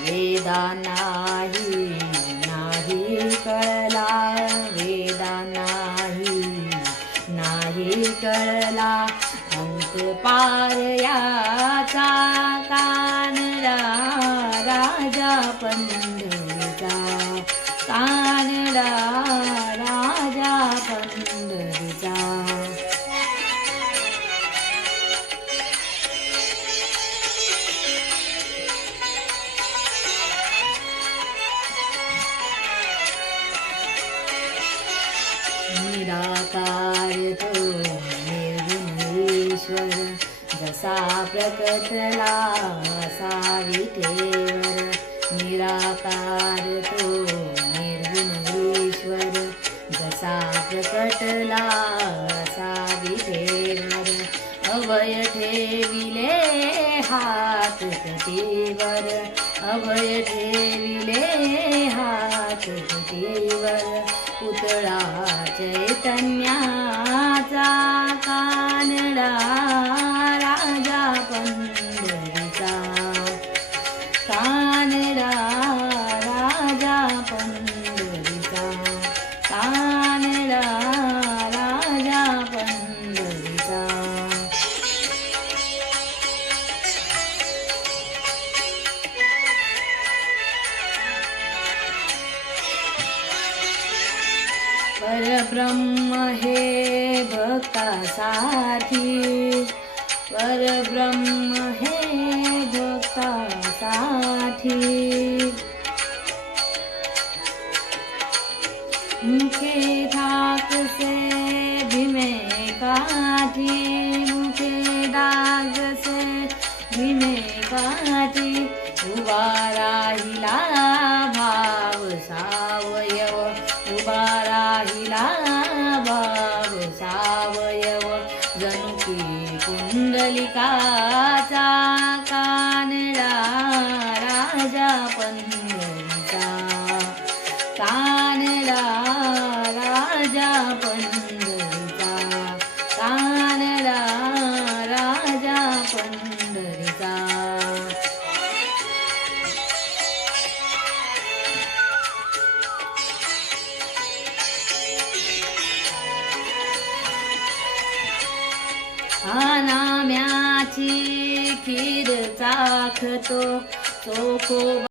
वेदा नाही कळला, वेदा नाही कळला, अंत पार याचा कानडा राजा पंढरीचा, कानडा राजा पंढरीचा. निराकार तो निर्गुणेश्वर, जसा प्रकटला असा विठेवर. निराकार तो निर्गुणेश्वर, जसा प्रकटला असा विठेवर. अभय ठेविले हात कटीवर, अभय ठेविले हात कटीवर. पुतळा चैतन्याचा, कानडा राजा पंढरीचा, कानडा राजा पंढरीचा, कानडा राजा पंढरीचा. परब्रह्म हे भक्तासाठी, परब्रह्म हे भक्तासाठी. मुखे ठाकसे भीमे काठी, मुखे डागसे भीमे काठी. उभा राहिला भाव सावयव, उभा राहिला भाव सावयव. जणू की कुंडलिकाचा, कानडा राजा पंढरीचा, कानडा राजा पंढरीचा, कानडा राजा पंढरीचा. नाम्याची खीर चाखतो चोखोबा